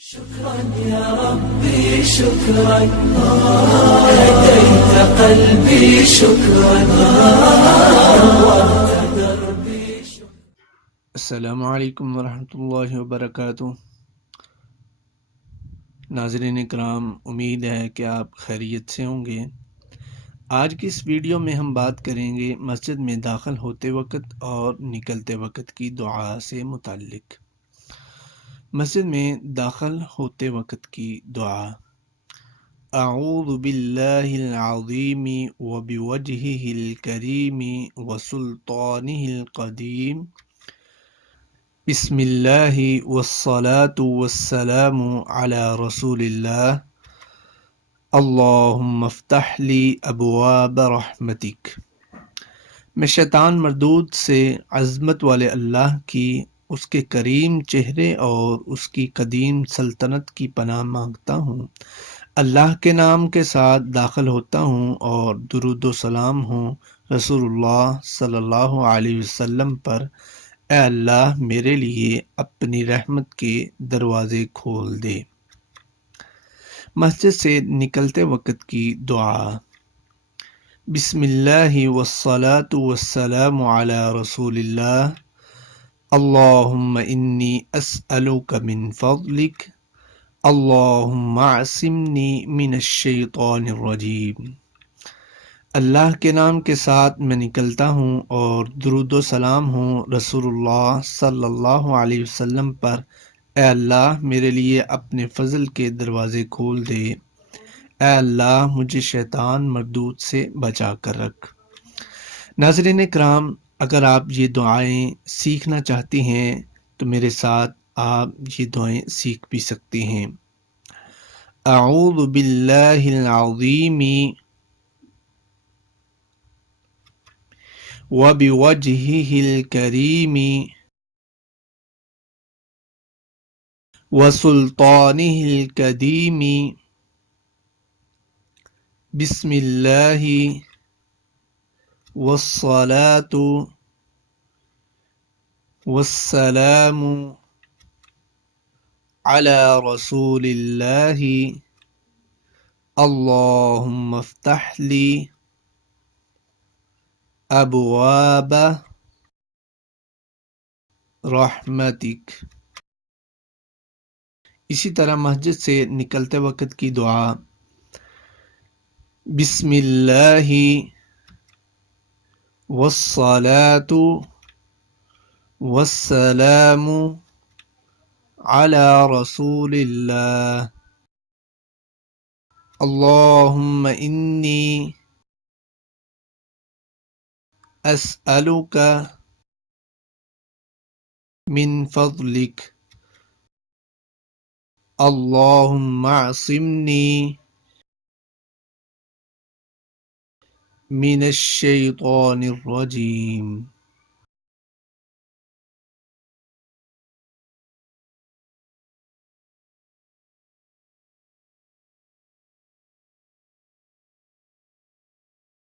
شكرا يا ربي شكرا هديت قلبي شكرا نورت دربي السلام علیکم ورحمۃ اللہ وبرکاتہ۔ ناظرین اکرام، امید ہے کہ آپ خیریت سے ہوں گے۔ آج کی اس ویڈیو میں ہم بات کریں گے مسجد میں داخل ہوتے وقت اور نکلتے وقت کی دعا سے متعلق۔ مسجد میں داخل ہوتے وقت کی دعا: اعوذ باللہ العظیم وبوجہہ الکریم وسلطانہ القدیم، بسم اللہ والصلاة والسلام علی رسول اللہ، اللہم افتح لی ابواب رحمتک۔ میں شیطان مردود سے عظمت والے اللہ کی، اس کے کریم چہرے اور اس کی قدیم سلطنت کی پناہ مانگتا ہوں۔ اللہ کے نام کے ساتھ داخل ہوتا ہوں اور درود و سلام ہوں رسول اللہ صلی اللہ علیہ وسلم پر۔ اے اللہ میرے لیے اپنی رحمت کے دروازے کھول دے۔ مسجد سے نکلتے وقت کی دعا: بسم اللہ والصلاة والسلام علی رسول اللہ، اللہم انی اسألک من فضلک، اللہم اعصمنی من الشیطان الرجیم۔ اللہ کے نام کے ساتھ میں نکلتا ہوں اور درود و سلام ہوں رسول اللہ صلی اللہ علیہ وسلم پر۔ اے اللہ میرے لیے اپنے فضل کے دروازے کھول دے۔ اے اللہ مجھے شیطان مردود سے بچا کر رکھ۔ ناظرین کرام، اگر آپ یہ دعائیں سیکھنا چاہتے ہیں تو میرے ساتھ آپ یہ دعائیں سیکھ بھی سکتے ہیں۔ اعوذ باللہ العظیم وبوجہہ الکریم وسلطانہ القدیم، بسم اللہ والصلاة والسلام علی رسول اللہ، اللہم افتح لی ابواب رحمتک۔ اسی طرح مسجد سے نکلتے وقت کی دعا: بسم اللہ والصلاة والسلام علی رسول اللہ، اللہم انی اسألک من فضلک، اللہم اعصمنی من الشیطان الرجیم۔